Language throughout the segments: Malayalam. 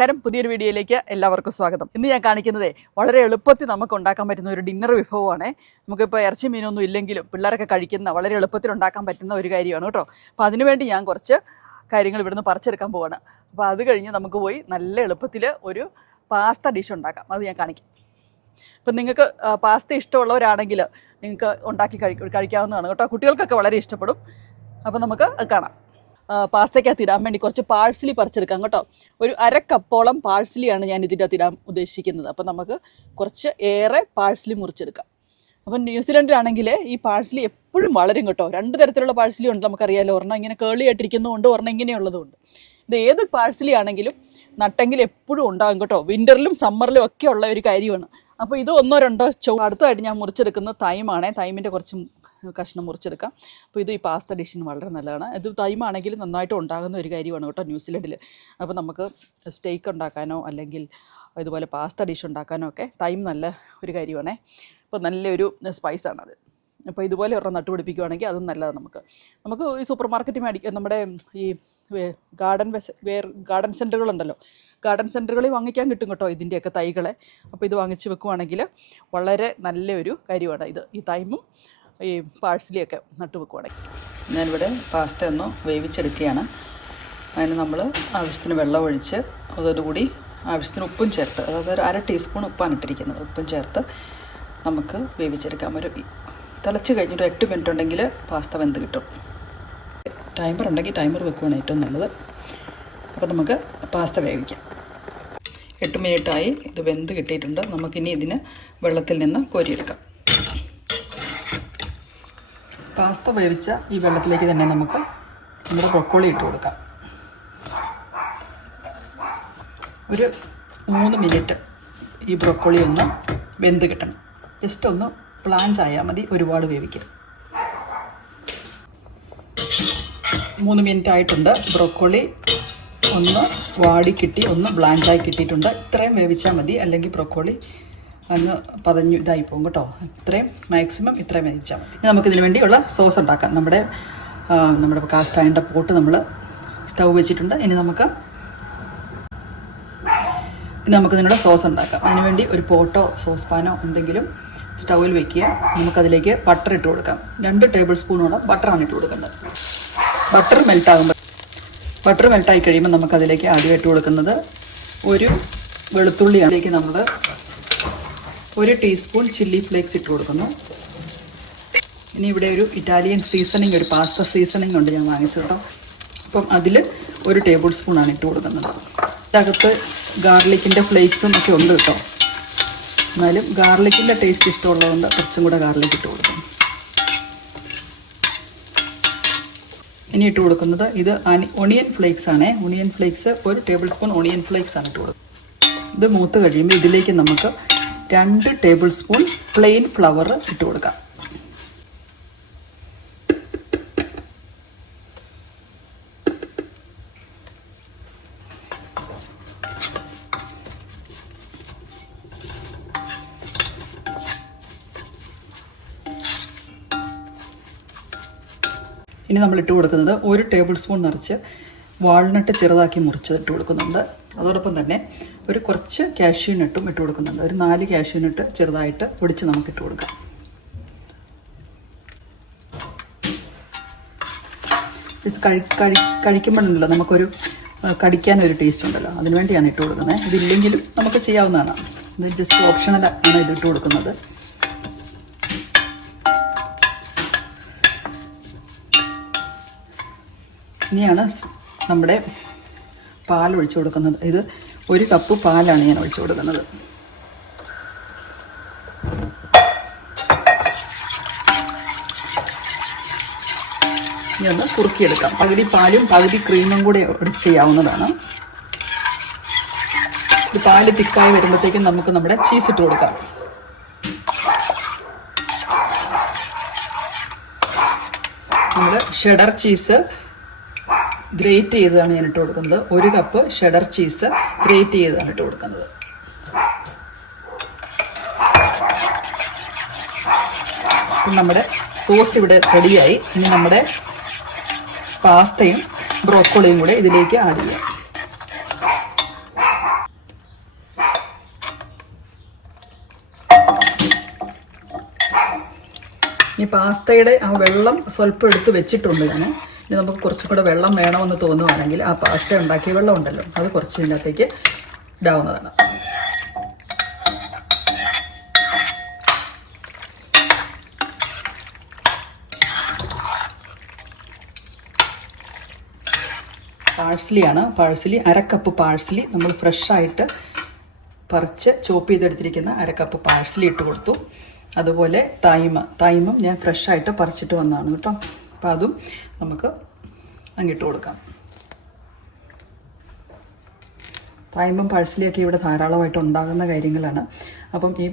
നമസ്കാരം, പുതിയൊരു വീഡിയോയിലേക്ക് എല്ലാവർക്കും സ്വാഗതം. ഇന്ന് ഞാൻ കാണിക്കുന്നത് വളരെ എളുപ്പത്തിൽ നമുക്ക് ഉണ്ടാക്കാൻ പറ്റുന്ന ഒരു ഡിന്നർ വിഭവമാണ്. നമുക്കിപ്പോൾ ഇറച്ചി മീനൊന്നും ഇല്ലെങ്കിലും പിള്ളേരൊക്കെ കഴിക്കുന്ന വളരെ എളുപ്പത്തിൽ ഉണ്ടാക്കാൻ പറ്റുന്ന ഒരു കാര്യമാണ് കേട്ടോ. അപ്പോൾ അതിനുവേണ്ടി ഞാൻ കുറച്ച് കാര്യങ്ങൾ ഇവിടുന്ന് പറിച്ചെടുക്കാൻ പോവാണ്. അപ്പോൾ അത് കഴിഞ്ഞ് നമുക്ക് പോയി നല്ല എളുപ്പത്തിൽ ഒരു പാസ്ത ഡിഷ് ഉണ്ടാക്കാം. അത് ഞാൻ കാണിക്കാം. ഇപ്പം നിങ്ങൾക്ക് പാസ്ത ഇഷ്ടമുള്ളവരാണെങ്കിൽ നിങ്ങൾക്ക് ഉണ്ടാക്കി കഴിക്കാവുന്നതാണ് കേട്ടോ. കുട്ടികൾക്കൊക്കെ വളരെ ഇഷ്ടപ്പെടും. അപ്പോൾ നമുക്ക് കാണാം. പാസ്തയ്ക്കകത്ത് ഇടാൻ വേണ്ടി കുറച്ച് പാഴ്സലി പറിച്ചെടുക്കാം കേട്ടോ. ഒരു 1/2 കപ്പോളം പാഴ്സലിയാണ് ഞാൻ ഇതിൻ്റെ അകത്ത് ഇടാൻ ഉദ്ദേശിക്കുന്നത്. അപ്പോൾ നമുക്ക് കുറച്ച് ഏറെ പാഴ്സലി മുറിച്ചെടുക്കാം. അപ്പം ന്യൂസിലൻഡിലാണെങ്കിൽ ഈ പാഴ്സലി എപ്പോഴും വളരും കേട്ടോ. 2 തരത്തിലുള്ള പാഴ്സലി ഉണ്ട്, നമുക്കറിയാമല്ലോ. ഒരെണ്ണം ഇങ്ങനെ കേളി ആയിട്ടിരിക്കുന്നതുകൊണ്ട് ഒരെണ്ണം ഇങ്ങനെയുള്ളതുകൊണ്ട്. ഇത് ഏത് പാഴ്സലി ആണെങ്കിലും നട്ടെങ്കിൽ എപ്പോഴും ഉണ്ടാകും കേട്ടോ. വിൻ്ററിലും സമ്മറിലും ഒക്കെ ഉള്ള ഒരു കാര്യമാണ്. അപ്പോൾ ഇത് 1 2 അടുത്തതായിട്ട് ഞാൻ മുറിച്ചെടുക്കുന്നത് തൈമാണ്. തൈമിൻ്റെ കുറച്ച് കഷ്ണം മുറിച്ചെടുക്കാം. അപ്പോൾ ഇത് ഈ പാസ്ത ഡിഷിന് വളരെ നല്ലതാണ്. ഇത് തൈമാണെങ്കിൽ നന്നായിട്ട് ഉണ്ടാകുന്ന ഒരു കാര്യമാണ് കേട്ടോ ന്യൂസിലൻഡിൽ. അപ്പോൾ നമുക്ക് സ്റ്റേക്ക് ഉണ്ടാക്കാനോ അല്ലെങ്കിൽ ഇതുപോലെ പാസ്ത ഡിഷ് ഉണ്ടാക്കാനോ ഒക്കെ തൈം നല്ല ഒരു കാര്യമാണേ. അപ്പോൾ നല്ലൊരു സ്പൈസാണത്. അപ്പോൾ ഇതുപോലെ ഒരെണ്ണം നട്ടുപിടിപ്പിക്കുകയാണെങ്കിൽ അതും നല്ലതാണ്. നമുക്ക് ഈ സൂപ്പർ മാർക്കറ്റിൽ മേടിക്കുക, നമ്മുടെ ഈ ഗാർഡൻ സെൻറ്ററുകളുണ്ടല്ലോ, ഗാർഡൻ സെൻറ്ററുകളിൽ വാങ്ങിക്കാൻ കിട്ടും കേട്ടോ ഇതിൻ്റെയൊക്കെ തൈകളെ. അപ്പോൾ ഇത് വാങ്ങിച്ച് വെക്കുവാണെങ്കിൽ വളരെ നല്ലൊരു കാര്യമാണ് ഇത്. ഈ തൈമും ഈ പാഴ്സലിയൊക്കെ നട്ടു വെക്കുവാണെങ്കിൽ. ഞാനിവിടെ പാസ്ത ഒന്ന് വേവിച്ചെടുക്കുകയാണ്. അതിന് നമ്മൾ ആവശ്യത്തിന് വെള്ളം ഒഴിച്ച് അതോടുകൂടി ആവശ്യത്തിന് ഉപ്പും ചേർത്ത്, അതായത് ഒരു 1/2 ടീസ്പൂൺ ഉപ്പാണ് ഇട്ടിരിക്കുന്നത്. ഉപ്പും ചേർത്ത് നമുക്ക് വേവിച്ചെടുക്കാം. ഒരു തിളച്ച് കഴിഞ്ഞൊരു 8 മിനിറ്റ് ഉണ്ടെങ്കിൽ പാസ്ത വെന്ത് കിട്ടും. ടൈമർ ഉണ്ടെങ്കിൽ ടൈമർ വെക്കുവാണ് ഏറ്റവും നല്ലത്. അപ്പോൾ നമുക്ക് പാസ്ത വേവിക്കാം. 8 മിനിറ്റായി, ഇത് വെന്ത് കിട്ടിയിട്ടുണ്ട്. നമുക്കിനി ഇതിന് വെള്ളത്തിൽ നിന്ന് കോരിയെടുക്കാം. പാസ്ത വേവിച്ച ഈ വെള്ളത്തിലേക്ക് തന്നെ നമുക്ക് നമ്മുടെ ബ്രൊക്കോളി ഇട്ട് കൊടുക്കാം. ഒരു 3 മിനിറ്റ് ഈ ബ്രൊക്കോളി ഒന്ന് വെന്ത് കിട്ടണം. ജസ്റ്റ് ഒന്ന് ബ്ലാഞ്ച് ആയാൽ മതി, ഒരുപാട് വേവിക്കും. 3 മിനിറ്റ് ആയിട്ടുണ്ട്. ബ്രൊക്കോളി ഒന്ന് വാടി കിട്ടി, ഒന്ന് ബ്ലാഞ്ചായി കിട്ടിയിട്ടുണ്ട്. ഇത്രയും വേവിച്ചാൽ മതി, അല്ലെങ്കിൽ ബ്രൊക്കോളി അങ്ങ് പതഞ്ഞു ഇതായി പോകും കേട്ടോ. മാക്സിമം ഇത്രയും വേവിച്ചാൽ മതി. ഇനി നമുക്കിതിന് വേണ്ടിയുള്ള സോസ് ഉണ്ടാക്കാം. നമ്മുടെ കാസ്റ്റ് അയണിൻ്റെ പോട്ട് നമ്മൾ സ്റ്റൗ വെച്ചിട്ടുണ്ട്. ഇനി നമുക്കിതിനുള്ള സോസ് ഉണ്ടാക്കാം. അതിനുവേണ്ടി ഒരു പോട്ടോ സോസ് പാനോ എന്തെങ്കിലും സ്റ്റൗവിൽ വെക്കുക. നമുക്കതിലേക്ക് ബട്ടർ ഇട്ട് കൊടുക്കാം. 2 ടേബിൾ സ്പൂണോളം ബട്ടറാണ് ഇട്ട് കൊടുക്കേണ്ടത്. ബട്ടർ മെൽട്ടായി കഴിയുമ്പോൾ നമുക്കതിലേക്ക് ആദ്യം ഇട്ട് കൊടുക്കുന്നത് ഒരു വെളുത്തുള്ളിയാണ്. അതിലേക്ക് നമ്മൾ 1 ടീസ്പൂൺ ചില്ലി ഫ്ലേക്സ് ഇട്ട് കൊടുക്കുന്നു. ഇനി ഇവിടെ ഒരു ഇറ്റാലിയൻ സീസണിങ്, ഒരു പാസ്ത സീസണിങ് ഉണ്ട്, ഞാൻ വാങ്ങിച്ചത് കേട്ടോ. അപ്പം അതിൽ 1 ടേബിൾ സ്പൂണാണ് ഇട്ട് കൊടുക്കുന്നത്. ഇതിനകത്ത് ഗാർലിക്കിൻ്റെ ഫ്ലേക്സും ഒക്കെ ഉണ്ട് കേട്ടോ. എന്നാലും ഗാർലിക്കിൻ്റെ ടേസ്റ്റ് ഇഷ്ടമുള്ളതുകൊണ്ട് കുറച്ചും കൂടെ ഗാർലിക് ഇട്ട് കൊടുക്കും. ഇനി ഇട്ട് കൊടുക്കുന്നത് ഇത് ഒണിയൻ ഫ്ലേക്സ് ആണ്. Onion flakes 1 table spoon onion flakes ആണ് ഇട്ട് കൊടുക്കുന്നത്. ഇത് മൂത്ത് കഴിയുമ്പോൾ ഇതിലേക്ക് നമുക്ക് 2 ടേബിൾ സ്പൂൺ പ്ലെയിൻ ഫ്ലവർ ഇട്ട് കൊടുക്കാം. ഇനി നമ്മൾ ഇട്ട് കൊടുക്കുന്നത് 1 ടേബിൾ സ്പൂൺ നിറച്ച് വാൾനട്ട് ചെറുതാക്കി മുറിച്ച് ഇട്ട് കൊടുക്കുന്നുണ്ട്. അതോടൊപ്പം തന്നെ ഒരു കുറച്ച് കാഷ്യൂ നട്ടും ഇട്ട് കൊടുക്കുന്നുണ്ട്. ഒരു 4 കാഷ്യൂ നട്ട് ചെറുതായിട്ട് പൊടിച്ച് നമുക്കിട്ട് കൊടുക്കാം. ഇത് കഴിക്കുമ്പോഴുണ്ടല്ലോ നമുക്കൊരു കടിക്കാനൊരു ടേസ്റ്റ് ഉണ്ടല്ലോ, അതിന് വേണ്ടിയാണ് ഇട്ട് കൊടുക്കുന്നത്. ഇതില്ലെങ്കിലും നമുക്ക് ചെയ്യാവുന്നതാണ്. ഇത് ജസ്റ്റ് ഓപ്ഷണൽ ആണ് ഇത് ഇട്ട് കൊടുക്കുന്നത്. ഇനിയാണ് നമ്മുടെ പാൽ ഒഴിച്ചു കൊടുക്കുന്നത്. ഇത് 1 കപ്പ് പാലാണ് ഞാൻ ഒഴിച്ചു കൊടുക്കുന്നത്. ഇനി ഒന്ന് കുറുക്കിയെടുക്കാം. പകുതി പാലും പകുതി ക്രീമും കൂടെ ചെയ്യാവുന്നതാണ്. ഇത് പാല് തിക്കായി വരുമ്പോഴത്തേക്കും നമുക്ക് നമ്മുടെ ചീസ് ഇട്ട് കൊടുക്കാം. നമ്മൾ ഷെഡർ ചീസ് ഗ്രേറ്റ് ചെയ്തതാണ് ഞാൻ ഇട്ട് കൊടുക്കുന്നത്. 1 കപ്പ് ഷെഡർ ചീസ് ഗ്രേറ്റ് ചെയ്തതാണ് ഇട്ട് കൊടുക്കുന്നത്. നമ്മുടെ സോസ് ഇവിടെ റെഡിയായി. ഇനി നമ്മുടെ പാസ്തയും ബ്രോക്കോളിയും കൂടെ ഇതിലേക്ക് ആഡ് ചെയ്യാം. പാസ്തയുടെ ആ വെള്ളം സ്വല്പം എടുത്ത് വെച്ചിട്ടുണ്ട് ഞാൻ. ഇനി നമുക്ക് കുറച്ചും കൂടെ വെള്ളം വേണമെന്ന് തോന്നുവാണെങ്കിൽ ആ പാസ്ത ഉണ്ടാക്കിയ വെള്ളം ഉണ്ടല്ലോ അത് കുറച്ച് ഇതിനകത്തേക്ക് ഇടാവുന്നതാണ്. പാഴ്സലിയാണ്. പാഴ്സലി 1/2 കപ്പ് പാഴ്സലി നമ്മൾ ഫ്രഷായിട്ട് പറിച്ച് ചോപ്പ് ചെയ്തെടുത്തിരിക്കുന്ന 1/2 കപ്പ് പാഴ്സലി ഇട്ട് കൊടുത്തു. അതുപോലെ തൈമും ഞാൻ ഫ്രഷായിട്ട് പറിച്ചിട്ട് വന്നതാണ് കേട്ടോ. അപ്പോൾ അതും നമുക്ക് അങ്ങിട്ട് കൊടുക്കാം. തൈമും പാഴ്സലിയൊക്കെ ഇവിടെ ധാരാളമായിട്ട് ഉണ്ടാകുന്ന കാര്യങ്ങളാണ്. അപ്പം ഈ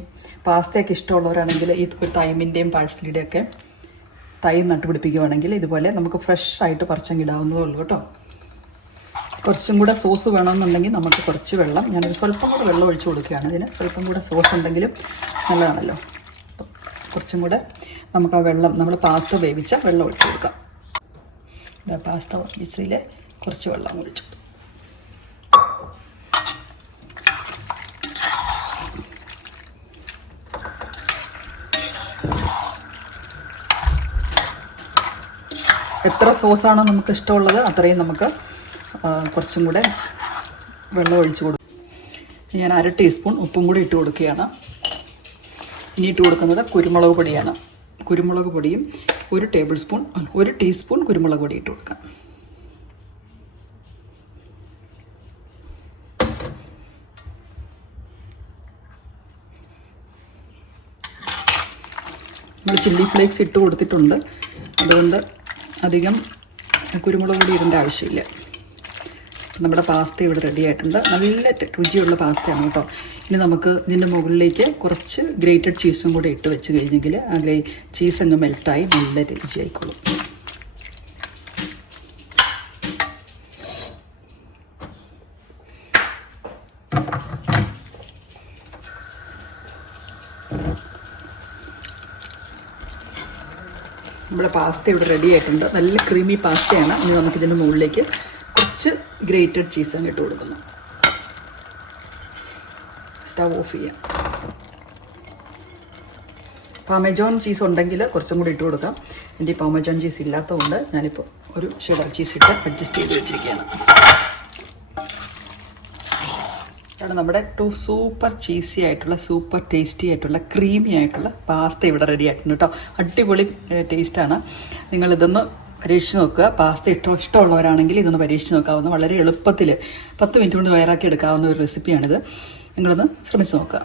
പാസ്തയൊക്കെ ഇഷ്ടമുള്ളവരാണെങ്കിൽ ഈ ഒരു തൈമിൻ്റെയും പാഴ്സലിയുടെയൊക്കെ തൈ നട്ടുപിടിപ്പിക്കുകയാണെങ്കിൽ ഇതുപോലെ നമുക്ക് ഫ്രഷായിട്ട് പറിച്ചങ്ങിടാവുന്നതേ ഉള്ളൂ കേട്ടോ. കുറച്ചും കൂടെ സോസ് വേണമെന്നുണ്ടെങ്കിൽ നമുക്ക് കുറച്ച് വെള്ളം, ഞാനൊരു സ്വല്പം കൂടെ വെള്ളം ഒഴിച്ച് കൊടുക്കുകയാണ്. ഇതിന് സ്വല്പം കൂടെ സോസ് ഉണ്ടെങ്കിലും നല്ലതാണല്ലോ. കുറച്ചും കൂടെ നമുക്ക് ആ വെള്ളം, നമ്മൾ പാസ്ത വേവിച്ച വെള്ളം ഒഴിച്ച് കൊടുക്കാം. പാസ്ത വേവിച്ചതിൽ കുറച്ച് വെള്ളം ഒഴിച്ചു. എത്ര സോസാണോ നമുക്ക് ഇഷ്ടമുള്ളത് അത്രയും നമുക്ക് കുറച്ചും കൂടെ വെള്ളം ഒഴിച്ച് കൊടുക്കും. ഞാൻ 1/2 ടീസ്പൂൺ ഉപ്പും കൂടി ഇട്ട് കൊടുക്കുകയാണ്. ഇനി ഇട്ട് കൊടുക്കുന്നത് കുരുമുളക് പൊടിയാണ്. കുരുമുളക് പൊടിയും 1 ടീസ്പൂൺ കുരുമുളക് പൊടി ഇട്ട് കൊടുക്കാം. നമ്മൾ ചില്ലി ഫ്ലേക്സ് ഇട്ട് കൊടുത്തിട്ടുണ്ട്, അതുകൊണ്ട് അധികം കുരുമുളക് പൊടി ഇടേണ്ട ആവശ്യമില്ല. നമ്മുടെ പാസ്ത ഇവിടെ റെഡി ആയിട്ടുണ്ട്. നല്ല രുചിയുള്ള പാസ്തയാണ് കേട്ടോ. ഇനി നമുക്ക് ഇതിൻ്റെ മുകളിലേക്ക് കുറച്ച് ഗ്രേറ്റഡ് ചീസും കൂടി ഇട്ട് വെച്ച് കഴിഞ്ഞെങ്കിൽ ആ ചീസ് അങ്ങ് മെൽറ്റായി നല്ല രുചിയായിക്കോളും. നമ്മുടെ പാസ്ത ഇവിടെ റെഡി ആയിട്ടുണ്ട്. നല്ല ക്രീമി പാസ്തയാണ്. ഇനി നമുക്കിതിൻ്റെ മുകളിലേക്ക് കുറച്ച് ഗ്രേറ്റഡ് ചീസ് അങ്ങ് ഇട്ട് കൊടുക്കുന്നു. സ്റ്റവ് ഓഫ് ചെയ്യാം. പാർമേജാൻ ചീസ് ഉണ്ടെങ്കിൽ കുറച്ചും കൂടി ഇട്ട് കൊടുക്കാം. എൻ്റെ ഈ പാർമേജാൻ ചീസ് ഇല്ലാത്തതുകൊണ്ട് ഞാനിപ്പോൾ ഒരു ഷെഡർ ചീസ് ഇട്ട് അഡ്ജസ്റ്റ് ചെയ്ത് വെച്ചിരിക്കുകയാണ്. ഇതാണ് നമ്മുടെ സൂപ്പർ ചീസി ആയിട്ടുള്ള, സൂപ്പർ ടേസ്റ്റി ആയിട്ടുള്ള, ക്രീമി ആയിട്ടുള്ള പാസ്ത ഇവിടെ റെഡി ആയിട്ടുണ്ട് കേട്ടോ. അടിപൊളി ടേസ്റ്റാണ്. നിങ്ങളിതൊന്ന് പരീക്ഷിച്ച് നോക്കുക. പാസ്ത ഇഷ്ടമുള്ളവരാണെങ്കിൽ ഇതൊന്ന് പരീക്ഷിച്ച് നോക്കാവുന്ന, വളരെ എളുപ്പത്തിൽ 10 മിനിറ്റ് കൊണ്ട് തയ്യാറാക്കി എടുക്കാവുന്ന ഒരു റെസിപ്പിയാണിത്. നിങ്ങളൊന്ന് ശ്രമിച്ച് നോക്കുക.